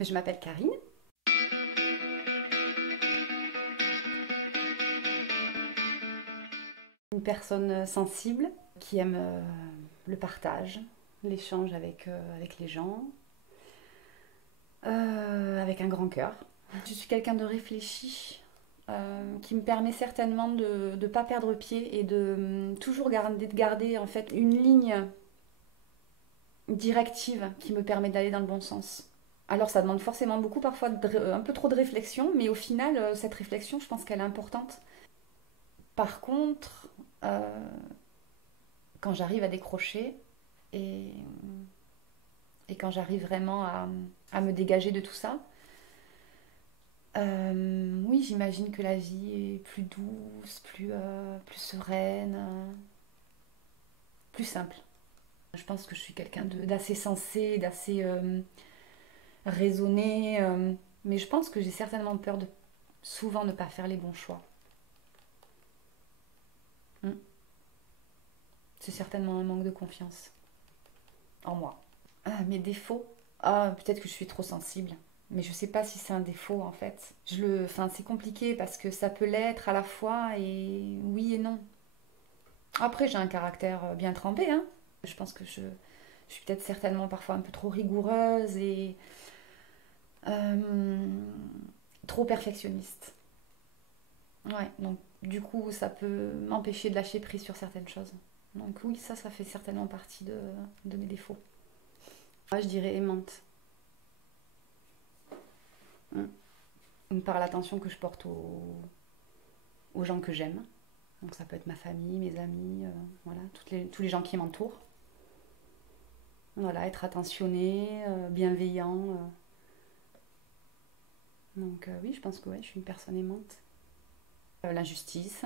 Je m'appelle Karine. Une personne sensible qui aime le partage, l'échange avec les gens, avec un grand cœur. Je suis quelqu'un de réfléchi, qui me permet certainement de ne pas perdre pied et de toujours garder en fait une ligne directive qui me permet d'aller dans le bon sens. Alors ça demande forcément beaucoup, parfois un peu trop de réflexion, mais au final, cette réflexion, je pense qu'elle est importante. Par contre, quand j'arrive à décrocher et, et quand j'arrive vraiment à me dégager de tout ça, oui, j'imagine que la vie est plus douce, plus sereine, plus simple. Je pense que je suis quelqu'un d'assez sensé, d'assez raisonné, mais je pense que j'ai certainement peur de souvent ne pas faire les bons choix. Mm. C'est certainement un manque de confiance en moi. Ah, mes défauts. Ah, peut-être que je suis trop sensible. Mais je sais pas si c'est un défaut en fait. Enfin, c'est compliqué parce que ça peut l'être à la fois et oui et non. Après, j'ai un caractère bien trempé, hein. Je pense que je suis peut-être certainement parfois un peu trop rigoureuse et euh, trop perfectionniste. Ouais, donc du coup, ça peut m'empêcher de lâcher prise sur certaines choses. Donc oui, ça fait certainement partie de mes défauts. Moi, je dirais aimante. Par l'attention que je porte aux gens que j'aime. Donc ça peut être ma famille, mes amis, voilà, tous les gens qui m'entourent. Voilà, être attentionné, bienveillant. Donc oui, je pense que ouais, je suis une personne aimante. L'injustice,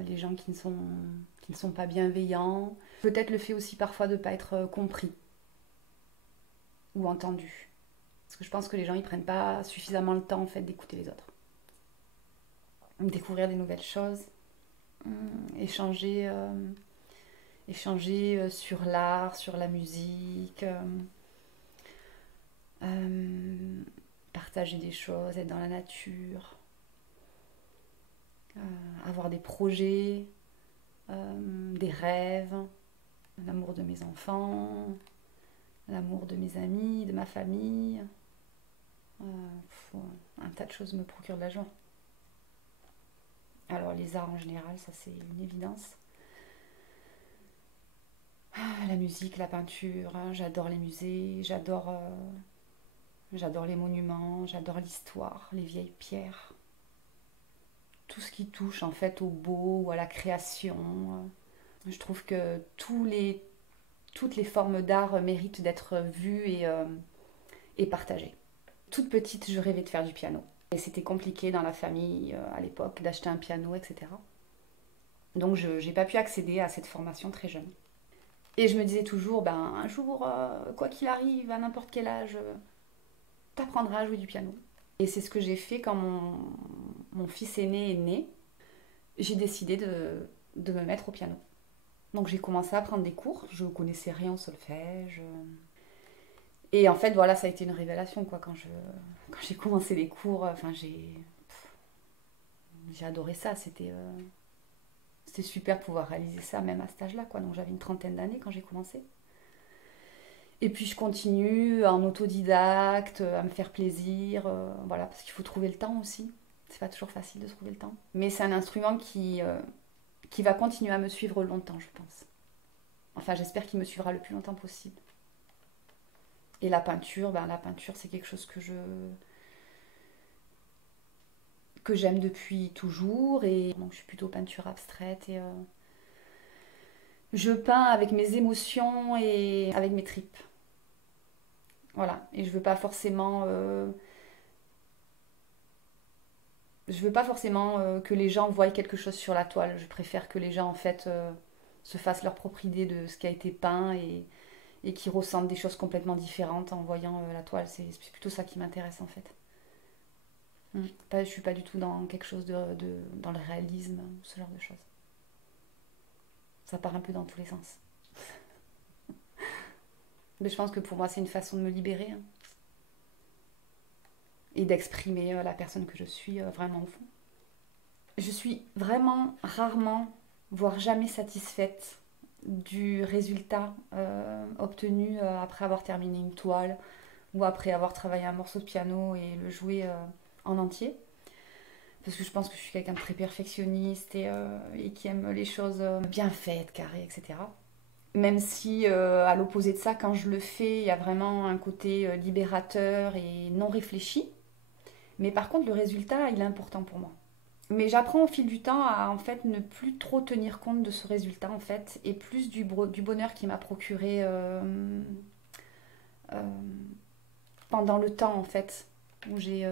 les gens qui ne sont pas bienveillants. Peut-être le fait aussi parfois de ne pas être compris ou entendu. Parce que je pense que les gens ils prennent pas suffisamment le temps en fait d'écouter les autres. Découvrir des nouvelles choses, échanger, sur l'art, sur la musique, euh, partager des choses, être dans la nature, avoir des projets, des rêves, l'amour de mes enfants, l'amour de mes amis, de ma famille. Un tas de choses me procurent de la joie. Alors les arts en général, ça c'est une évidence. La musique, la peinture, hein, j'adore les musées, j'adore les monuments, j'adore l'histoire, les vieilles pierres. Tout ce qui touche en fait au beau ou à la création. Je trouve que toutes les formes d'art méritent d'être vues et partagées. Toute petite, je rêvais de faire du piano. Et c'était compliqué dans la famille à l'époque d'acheter un piano, etc. Donc je n'ai pas pu accéder à cette formation très jeune. Et je me disais toujours, ben, un jour, quoi qu'il arrive, à n'importe quel âge, t'apprendras à jouer du piano. Et c'est ce que j'ai fait quand mon fils aîné est né. J'ai décidé de me mettre au piano. Donc j'ai commencé à prendre des cours. Je ne connaissais rien au solfège. Et en fait, voilà, ça a été une révélation, quoi. Quand j'ai commencé les cours, enfin, j'ai adoré ça. C'était super de pouvoir réaliser ça, même à cet âge-là, quoi. Donc j'avais une trentaine d'années quand j'ai commencé. Et puis je continue en autodidacte, à me faire plaisir, voilà, parce qu'il faut trouver le temps aussi. C'est pas toujours facile de trouver le temps. Mais c'est un instrument qui va continuer à me suivre longtemps, je pense. Enfin, j'espère qu'il me suivra le plus longtemps possible. Et la peinture, c'est quelque chose que j'aime depuis toujours. Et donc, je suis plutôt peinture abstraite. Et je peins avec mes émotions et avec mes tripes. Voilà. Et je veux pas forcément que les gens voient quelque chose sur la toile. Je préfère que les gens, en fait, se fassent leur propre idée de ce qui a été peint et qui ressentent des choses complètement différentes en voyant la toile. C'est plutôt ça qui m'intéresse, en fait. Je suis pas du tout dans quelque chose dans le réalisme, ce genre de choses. Ça part un peu dans tous les sens. Mais je pense que pour moi, c'est une façon de me libérer, hein. et d'exprimer la personne que je suis vraiment au fond. Je suis vraiment rarement, voire jamais satisfaite du résultat obtenu après avoir terminé une toile ou après avoir travaillé un morceau de piano et le jouer en entier. Parce que je pense que je suis quelqu'un de très perfectionniste et qui aime les choses bien faites, carrées, etc. Même si, à l'opposé de ça, quand je le fais, il y a vraiment un côté libérateur et non réfléchi. Mais par contre, le résultat, il est important pour moi. Mais j'apprends au fil du temps à en fait ne plus trop tenir compte de ce résultat en fait et plus du bonheur qu'il m'a procuré euh, pendant le temps en fait où j'ai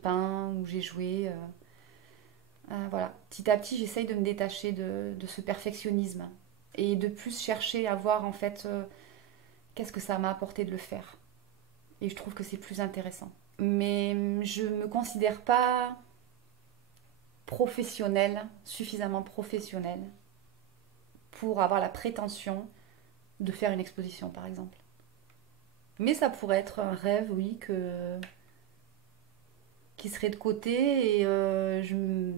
peint, où j'ai joué. Voilà. Petit à petit, j'essaye de me détacher de ce perfectionnisme et de plus chercher à voir en fait qu'est-ce que ça m'a apporté de le faire. Et je trouve que c'est plus intéressant. Mais je ne me considère pas professionnelle, suffisamment professionnelle pour avoir la prétention de faire une exposition par exemple. Mais ça pourrait être un rêve, oui, qui serait de côté et je me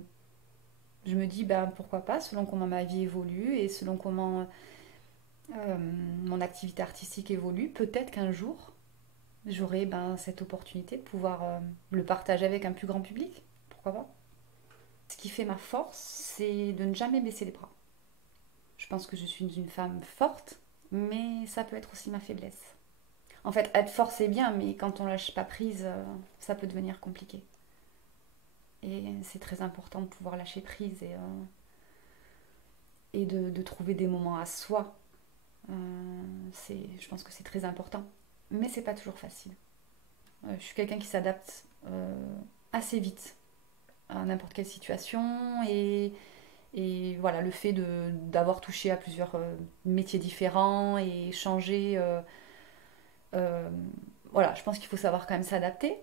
dis ben, pourquoi pas, selon comment ma vie évolue et selon comment mon activité artistique évolue, peut-être qu'un jour j'aurai ben, cette opportunité de pouvoir le partager avec un plus grand public. Pourquoi pas? Ce qui fait ma force, c'est de ne jamais baisser les bras. Je pense que je suis une femme forte, mais ça peut être aussi ma faiblesse. En fait, être fort c'est bien, mais quand on lâche pas prise, ça peut devenir compliqué. Et c'est très important de pouvoir lâcher prise et de trouver des moments à soi. Je pense que c'est très important. Mais c'est pas toujours facile. Je suis quelqu'un qui s'adapte assez vite à n'importe quelle situation et voilà, le fait d'avoir touché à plusieurs métiers différents et changer, voilà, je pense qu'il faut savoir quand même s'adapter.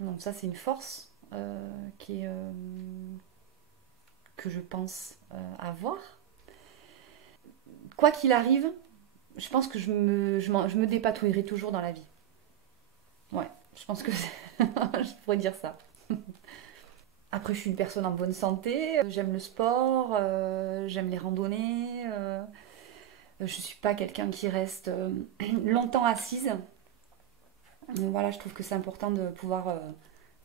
Donc ça, c'est une force que je pense avoir. Quoi qu'il arrive, je pense que je me dépatouillerai toujours dans la vie. Ouais, je pense que je pourrais dire ça. Après, je suis une personne en bonne santé, j'aime le sport, j'aime les randonnées. Je suis pas quelqu'un qui reste longtemps assise. Donc voilà, je trouve que c'est important de pouvoir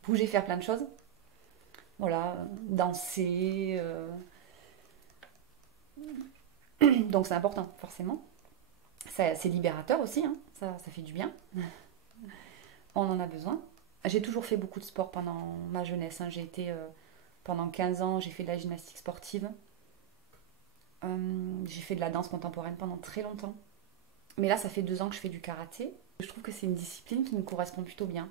bouger, faire plein de choses. Voilà, danser. Donc c'est important, forcément. C'est libérateur aussi, hein. Ça fait du bien. On en a besoin. J'ai toujours fait beaucoup de sport pendant ma jeunesse, hein. J'ai été pendant 15 ans, j'ai fait de la gymnastique sportive. J'ai fait de la danse contemporaine pendant très longtemps. Mais là, ça fait 2 ans que je fais du karaté. Je trouve que c'est une discipline qui me correspond plutôt bien.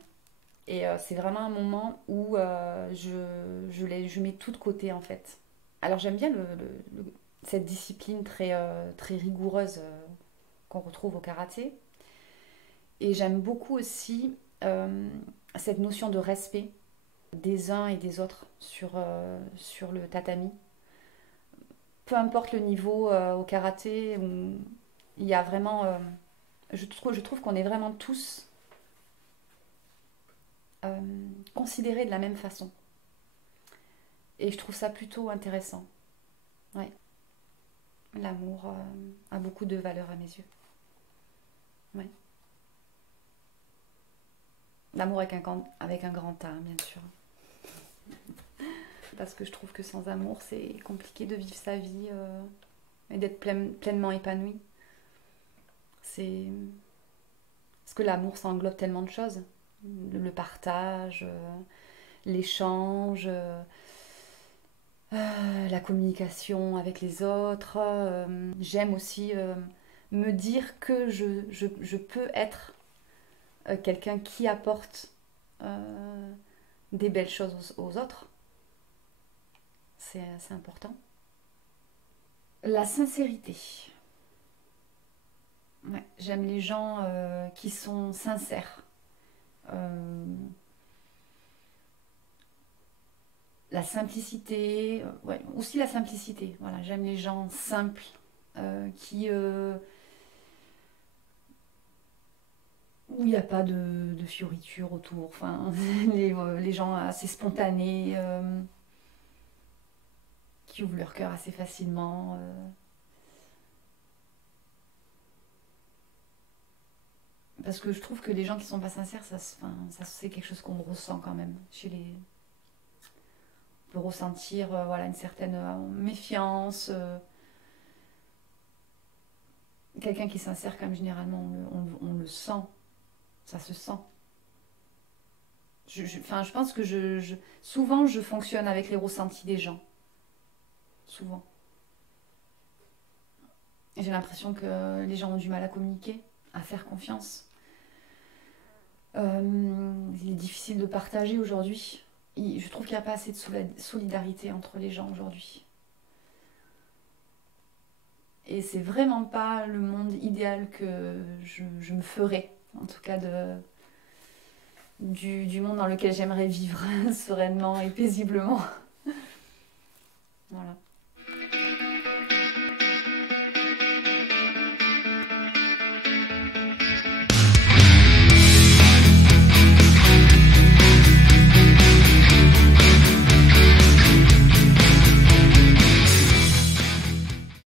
Et c'est vraiment un moment où je mets tout de côté en fait. Alors j'aime bien cette discipline très rigoureuse qu'on retrouve au karaté. Et j'aime beaucoup aussi cette notion de respect des uns et des autres sur le tatami. Peu importe le niveau au karaté, où il y a vraiment... je trouve qu'on est vraiment tous considérés de la même façon. Et je trouve ça plutôt intéressant. Ouais. L'amour a beaucoup de valeur à mes yeux. Ouais. L'amour avec un grand A, bien sûr. Parce que je trouve que sans amour, c'est compliqué de vivre sa vie et d'être pleinement épanoui. C'est... Parce que l'amour, ça englobe tellement de choses. Le partage, l'échange, la communication avec les autres. J'aime aussi me dire que je peux être quelqu'un qui apporte des belles choses aux autres. C'est important. La sincérité. Ouais, j'aime les gens qui sont sincères. Euh, la simplicité, ouais, aussi la simplicité. Voilà, j'aime les gens simples qui où il n'y a pas de fioritures autour, enfin, les gens assez spontanés, qui ouvrent leur cœur assez facilement. Parce que je trouve que les gens qui sont pas sincères, enfin, ça c'est quelque chose qu'on ressent quand même chez les. On peut ressentir voilà, une certaine méfiance. Quelqu'un qui est sincère, quand même, généralement, on le sent. Ça se sent. Enfin, je pense que souvent, je fonctionne avec les ressentis des gens. Souvent. Et j'ai l'impression que les gens ont du mal à communiquer, à faire confiance. Il est difficile de partager aujourd'hui. Je trouve qu'il n'y a pas assez de solidarité entre les gens aujourd'hui. Et c'est vraiment pas le monde idéal que je me ferais, en tout cas du monde dans lequel j'aimerais vivre sereinement et paisiblement.